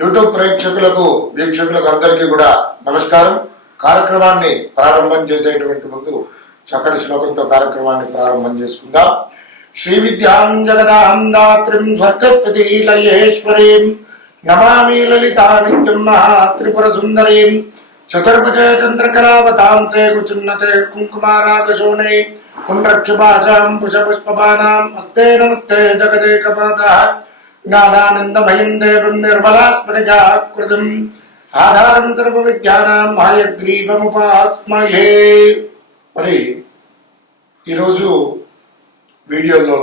YouTube ప్రేక్షకులకు వీక్షకులకు అందరికీ కూడా నమస్కారం. కార్యక్రమాన్ని ప్రారంభం చేసేటువంటి ముందు చక్కటి శ్లోకంతో కార్యక్రమాన్ని ప్రారంభం చేసుకుందాం. శ్రీ విద్యాం జగదాం దాత్రిం స్వర్గస్థితి లయేశ్వరీం నమామి లలితా నిత్యం మహా త్రిపుర సుందరీం చతుర్భుజ చంద్రకళావతాంసే కుచున్నతే కుంకుమారాగశోణే పుండ్రక్షుభాషాం పుష్పబాణాం హస్తే నమస్తే జగదేకపాదః జ్ఞానానందమయం దేవం నిర్మలాస్ఫటికాకృతిం ఆధారం సర్వ విద్యానాం హయగ్రీవముపాస్మహే. మరి ఈరోజు వీడియోలో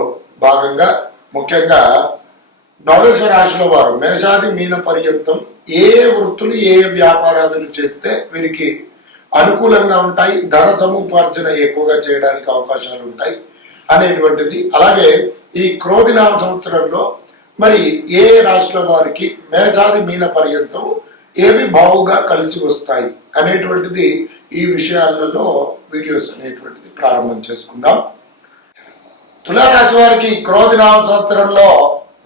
భాగంగా ముఖ్యంగా ద్వాదశ రాశిలో వారు మేషాది మీన పర్యంతం ఏ వృత్తులు ఏ వ్యాపారాలు చేస్తే వీరికి అనుకూలంగా ఉంటాయి, ధన సముపార్జన ఎక్కువగా చేయడానికి అవకాశాలు ఉంటాయి అనేటువంటిది. అలాగే ఈ క్రోధినామ సంవత్సరంలో మరి ఏ రాశుల వారికి మేషాది మీన పర్యంతం ఏవి బావుగా కలిసి వస్తాయి అనేటువంటిది ఈ విషయాలలో వీడియోస్ అనేటువంటిది ప్రారంభం చేసుకుందాం. తులారాశి వారికి క్రోధినామ సంవత్సరంలో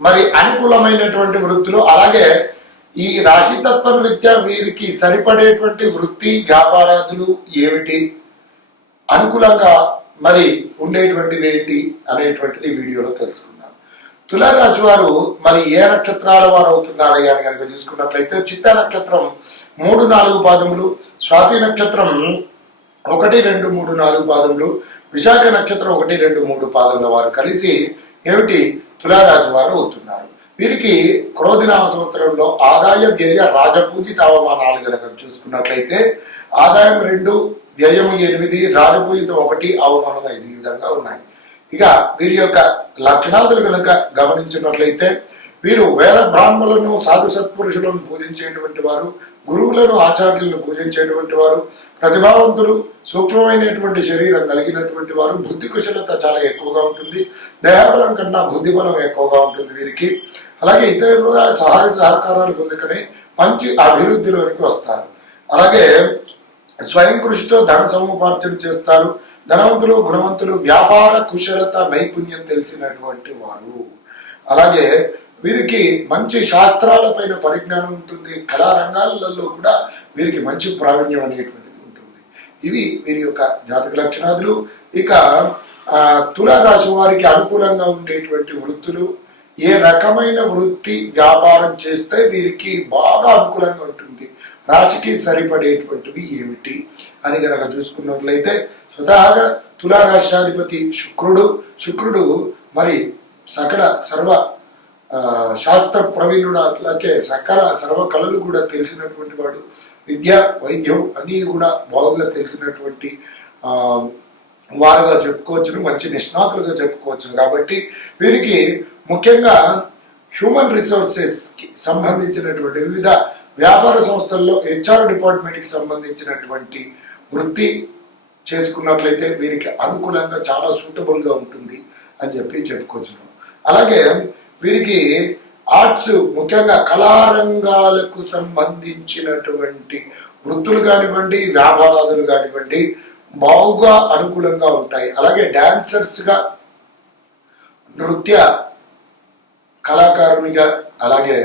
మరి అనుకూలమైనటువంటి వృత్తులు, అలాగే ఈ రాశితత్వం రీత్యా వీరికి సరిపడేటువంటి వృత్తి వ్యాపారాదులు ఏమిటి, అనుకూలంగా మరి ఉండేటువంటివి ఏంటి అనేటువంటిది వీడియోలో తెలుసుకుందాం. తులారాశి వారు మరి ఏ నక్షత్రాల వారు అవుతున్నారయ్యా అని కనుక చూసుకున్నట్లయితే చిత్తా నక్షత్రం 3-4 పాదములు, స్వాతి నక్షత్రం 1, 2, 3, 4 పాదములు, విశాఖ నక్షత్రం 1, 2, 3 పాదముల వారు కలిసి ఏమిటి తులారాశి వారు అవుతున్నారు. వీరికి క్రోధినామ సంవత్సరంలో ఆదాయ వ్యయ రాజపూజిత అవమానాలు కనుక చూసుకున్నట్లయితే ఆదాయం 2, వ్యయం 8, రాజపూజితం 1, అవమానం 5 ఈ విధంగా ఉన్నాయి. ఇక వీరి యొక్క లక్షణాదులు కనుక గమనించినట్లయితే వీరు వేద బ్రాహ్మణులను సాధు సత్పురుషులను పూజించేటువంటి వారు, గురువులను ఆచార్యులను పూజించేటువంటి వారు, ప్రతిభావంతులు, సూక్ష్మమైనటువంటి శరీరం కలిగినటువంటి వారు, బుద్ధి కుశలత చాలా ఎక్కువగా ఉంటుంది, దేహబలం కన్నా బుద్ధిబలం ఎక్కువగా ఉంటుంది వీరికి. అలాగే ఇతరుల సహాయ సహకారాలు పొందుకనే మంచి అభివృద్ధిలోనికి వస్తారు. అలాగే స్వయం కృషితో ధన సముపార్జన చేస్తారు. ధనవంతులు, గుణవంతులు, వ్యాపార కుశలత నైపుణ్యం తెలిసినటువంటి వారు. అలాగే వీరికి మంచి శాస్త్రాలపైన పరిజ్ఞానం ఉంటుంది. కళారంగాలలో కూడా వీరికి మంచి ప్రావీణ్యం అనేటువంటిది ఉంటుంది. ఇవి వీరి యొక్క జాతక లక్షణాలు. ఇక తులారాశి వారికి అనుకూలంగా ఉండేటువంటి వృత్తులు, ఏ రకమైన వృత్తి వ్యాపారం చేస్తే వీరికి బాగా అనుకూలంగా ఉంటుంది, రాశికి సరిపడేటువంటివి ఏమిటి అని కనుక చూసుకున్నట్లయితే స్వతహాగా తులారాశాధిపతి శుక్రుడు మరి సకల సర్వ శాస్త్ర ప్రవీణుడు, అలాగే సకల సర్వ కళలు కూడా తెలిసినటువంటి వాడు, విద్య వైద్యం అన్నీ కూడా బాగుగా తెలిసినటువంటి వారుగా చెప్పుకోవచ్చును, మంచి నిష్ణాతులుగా చెప్పుకోవచ్చును. కాబట్టి వీరికి ముఖ్యంగా హ్యూమన్ రిసోర్సెస్ కి సంబంధించినటువంటి వివిధ వ్యాపార సంస్థల్లో హెచ్ఆర్ డిపార్ట్మెంట్ కి సంబంధించినటువంటి వృత్తి చేసుకున్నట్లయితే వీరికి అనుకూలంగా చాలా సూటబుల్ గా ఉంటుంది అని చెప్పి చెప్పుకోవచ్చు. అలాగే వీరికి ఆర్ట్స్, ముఖ్యంగా కళారంగాలకు సంబంధించినటువంటి వృత్తులు కానివ్వండి, వ్యాపారాదులు కానివ్వండి బాగుగా అనుకూలంగా ఉంటాయి. అలాగే డాన్సర్స్ గా, నృత్య కళాకారునిగా, అలాగే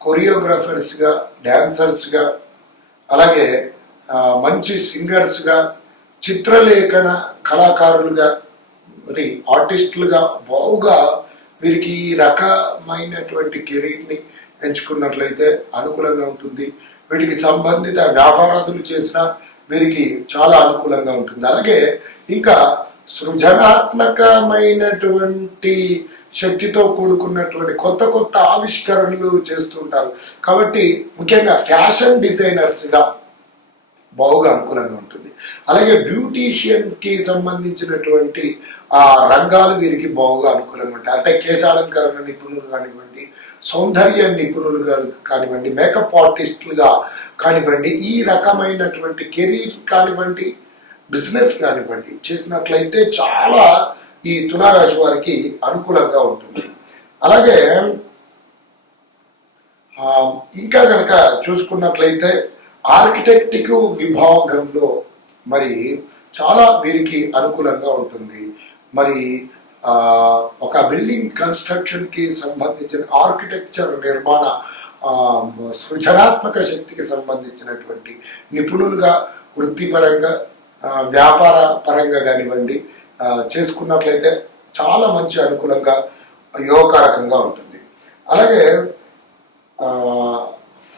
కొరియోగ్రాఫర్స్ గా, డాన్సర్స్ గా, అలాగే మంచి సింగర్స్ గా, చిత్రలేఖన కళాకారులుగా, మరి ఆర్టిస్టులుగా బాగుగా వీరికి ఈ రకమైనటువంటి కెరీర్ని ఎంచుకున్నట్లయితే అనుకూలంగా ఉంటుంది. వీటికి సంబంధిత వ్యాపారాదులు చేసిన వీరికి చాలా అనుకూలంగా ఉంటుంది. అలాగే ఇంకా సృజనాత్మకమైనటువంటి శక్తితో కూడుకున్నటువంటి కొత్త కొత్త ఆవిష్కరణలు చేస్తుంటారు. కాబట్టి ముఖ్యంగా ఫ్యాషన్ డిజైనర్స్ గా బాగుగా అనుకూలంగా ఉంటుంది. అలాగే బ్యూటీషియన్ కి సంబంధించినటువంటి రంగాలు వీరికి బాగుగా అనుకూలంగా ఉంటాయి. అంటే కేశాలంకరణ నిపుణులు కానివ్వండి, సౌందర్య నిపుణులు కానివ్వండి, మేకప్ ఆర్టిస్టులుగా కానివ్వండి, ఈ రకమైనటువంటి కెరీర్ కానివ్వండి, బిజినెస్ కానివ్వండి చేసినట్లయితే చాలా ఈ తులారాశి వారికి అనుకూలంగా ఉంటుంది. అలాగే ఇంకా కనుక చూసుకున్నట్లయితే ఆర్కిటెక్టిక్ విభాగంలో మరి చాలా వీరికి అనుకూలంగా ఉంటుంది. మరి ఒక బిల్డింగ్ కన్స్ట్రక్షన్ కి సంబంధించిన ఆర్కిటెక్చర్ నిర్మాణ సృజనాత్మక శక్తికి సంబంధించినటువంటి నిపుణులుగా వృత్తిపరంగా వ్యాపార పరంగా కానివ్వండి చేసుకున్నట్లయితే చాలా మంచి అనుకూలంగా యోగకారకంగా ఉంటుంది. అలాగే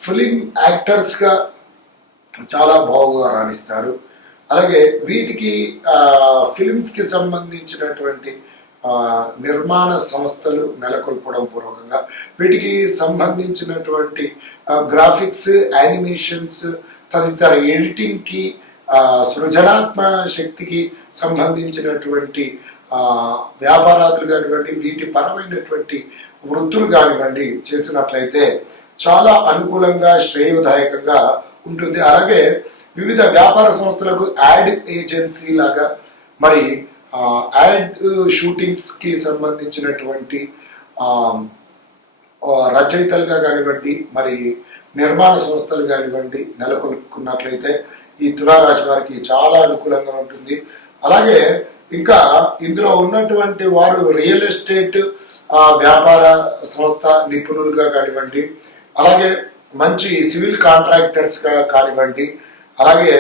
ఫిలిం యాక్టర్స్గా చాలా బాగుగా రాణిస్తారు. అలాగే వీటికి ఫిలిమ్స్కి సంబంధించినటువంటి నిర్మాణ సంస్థలు నెలకొల్పడం పూర్వకంగా వీటికి సంబంధించినటువంటి గ్రాఫిక్స్, యానిమేషన్స్ తదితర ఎడిటింగ్కి సృజనాత్మ శక్తికి సంబంధించినటువంటి వ్యాపారాలు కానివ్వండి, వీటి పరమైనటువంటి వృత్తులు కానివ్వండి చేసినట్లయితే చాలా అనుకూలంగా శ్రేయోదాయకంగా ఉంటుంది. అలాగే వివిధ వ్యాపార సంస్థలకు యాడ్ ఏజెన్సీ లాగా మరి యాడ్ షూటింగ్స్కి సంబంధించినటువంటి రచయితలుగా కానివ్వండి, మరి నిర్మాణ సంస్థలు కానివ్వండి నెలకొల్పుకున్నట్లయితే ఈ తులారాశి వారికి చాలా అనుకూలంగా ఉంటుంది. అలాగే ఇంకా ఇందులో ఉన్నటువంటి వారు రియల్ ఎస్టేట్ వ్యాపార సంస్థ నిపుణులుగా కానివ్వండి, అలాగే మంచి సివిల్ కాంట్రాక్టర్స్గా కానివ్వండి, అలాగే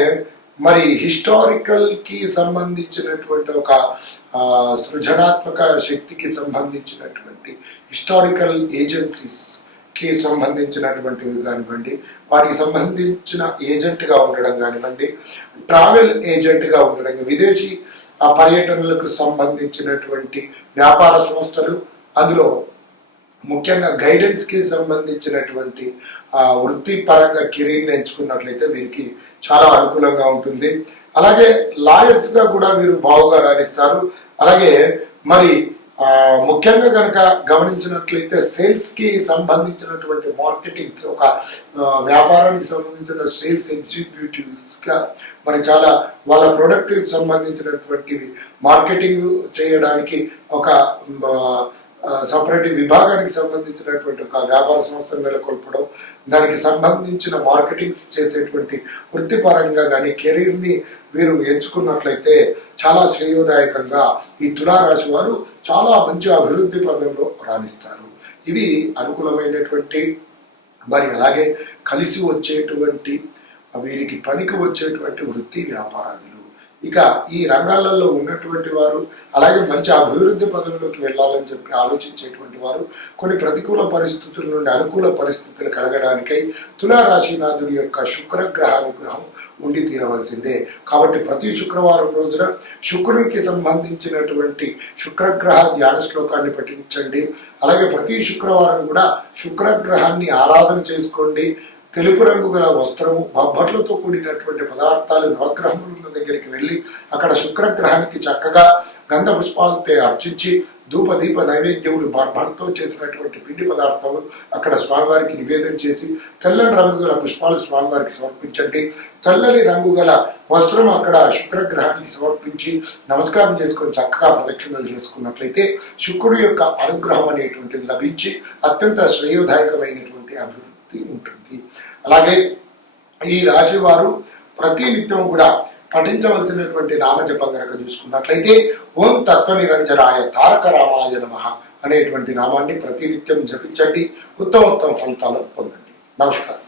మరి హిస్టారికల్కి సంబంధించినటువంటి ఒక సృజనాత్మక శక్తికి సంబంధించినటువంటి హిస్టారికల్ ఏజెన్సీస్కి సంబంధించినటువంటివి కానివ్వండి, వాటికి సంబంధించిన ఏజెంట్గా ఉండడం కానివ్వండి, ట్రావెల్ ఏజెంట్గా ఉండడం, విదేశీ పర్యటనలకు సంబంధించినటువంటి వ్యాపార సంస్థలు, అందులో ముఖ్యంగా గైడెన్స్కి సంబంధించినటువంటి వృత్తిపరంగా కెరీర్ని ఎంచుకున్నట్లయితే వీరికి చాలా అనుకూలంగా ఉంటుంది. అలాగే లాయర్స్గా కూడా వీరు బాగుగా రాణిస్తారు. అలాగే మరి ముఖ్యంగా కనుక గమనించినట్లయితే సేల్స్కి సంబంధించినటువంటి మార్కెటింగ్స్, ఒక వ్యాపారానికి సంబంధించిన సేల్స్ ఎగ్జిక్యూటివ్స్గా మరి చాలా వాళ్ళ ప్రోడక్ట్కి సంబంధించినటువంటి మార్కెటింగ్ చేయడానికి ఒక సపరేట్ విభాగానికి సంబంధించినటువంటి ఒక వ్యాపార సంస్థను నెలకొల్పడం, దానికి సంబంధించిన మార్కెటింగ్స్ చేసేటువంటి వృత్తిపరంగా కానీ కెరీర్ని వీరు ఎంచుకున్నట్లయితే చాలా శ్రేయోదాయకంగా ఈ తులారాశి వారు చాలా మంచి అభివృద్ధి పదంలో రాణిస్తారు. ఇవి అనుకూలమైనటువంటి మరి అలాగే కలిసి వచ్చేటువంటి వీరికి పనికి వచ్చేటువంటి వృత్తి వ్యాపారాలు. ఇక ఈ రంగాలలో ఉన్నటువంటి వారు అలాగే మంచి అభివృద్ధి పదంలోకి వెళ్ళాలని చెప్పి ఆలోచించేటువంటి వారు కొన్ని ప్రతికూల పరిస్థితుల నుండి అనుకూల పరిస్థితులు కలగడానికై తులారాశినాథుడి యొక్క శుక్రగ్రహ అనుగ్రహం ఉండి తీరవలసిందే. కాబట్టి ప్రతి శుక్రవారం రోజున శుక్రునికి సంబంధించినటువంటి శుక్రగ్రహ ధ్యాన శ్లోకాన్ని పఠించండి. అలాగే ప్రతి శుక్రవారం కూడా శుక్రగ్రహాన్ని ఆరాధన చేసుకోండి. తెలుపు రంగు గల వస్త్రము, బొబ్బట్లతో కూడినటువంటి పదార్థాలు నవగ్రహముల దగ్గరికి వెళ్ళి అక్కడ శుక్రగ్రహానికి చక్కగా గంధ పుష్పాలతో అర్చించి ధూపదీప నైవేద్యములు బొబ్బట్లతో చేసినటువంటి పిండి పదార్థాలు అక్కడ స్వామివారికి నివేదన చేసి తెల్లని రంగు గల పుష్పాలు స్వామివారికి సమర్పించండి. తెల్లని రంగు గల వస్త్రం అక్కడ శుక్రగ్రహానికి సమర్పించి నమస్కారం చేసుకొని చక్కగా ప్రదక్షిణలు చేసుకున్నట్లయితే శుక్రుడి యొక్క అనుగ్రహం అనేటువంటిది లభించి అత్యంత శ్రేయోదాయకమైనటువంటి అభివృద్ధి ఉంటుంది. అలాగే ఈ రాశి వారు ప్రతి నిత్యం కూడా పఠించవలసినటువంటి నామజపం కనుక చూసుకున్నట్లయితే ఓం తత్వనిరంజనాయ తారక రామాయ నమః అనేటువంటి నామాన్ని ప్రతినిత్యం జపించండి. ఉత్తమ ఫలితాలను పొందండి. నమస్కారం.